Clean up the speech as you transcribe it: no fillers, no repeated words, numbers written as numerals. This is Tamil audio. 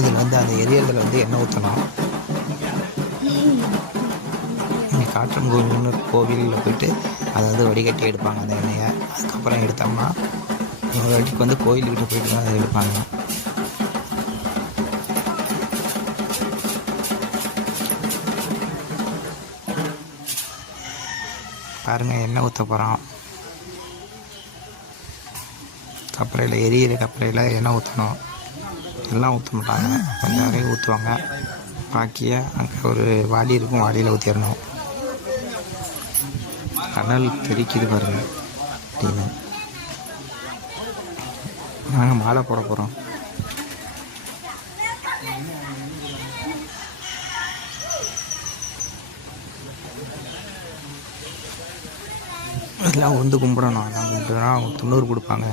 இதில் வந்து அந்த எரியறதில் வந்து எண்ணெய் ஊற்றணும். இங்கே காற்றன் கோவில்னு கோவிலில் போய்ட்டு அதை வந்து வடிகட்டி எடுப்பாங்க அந்த எண்ணெயை. அதுக்கப்புறம் எடுத்தோம்னா ஒரு வாட்டிக்கு வந்து கோயில்கிட்ட போய்ட்டு தான் அதை எடுப்பாங்க. பாருங்கள், எண்ணெய் ஊற்ற போகிறோம். கப்பறையில் எரியிற கப்பறையில் எண்ணெய் ஊற்றணும். எல்லாம் ஊற்ற மாட்டாங்க, கொஞ்சம் நிறைய ஊற்றுவாங்க. பாக்கிய அங்கே ஒரு வாளி இருக்கும், வாளியில் ஊற்றிடணும். கடல் தெரிக்குது பாருங்கள் அப்படின்னு. நாங்கள் மாலை போட போகிறோம். எல்லாம் வந்து கும்பிடணும். எல்லாம் கும்பிட்டுனா அவங்க 90 கொடுப்பாங்க.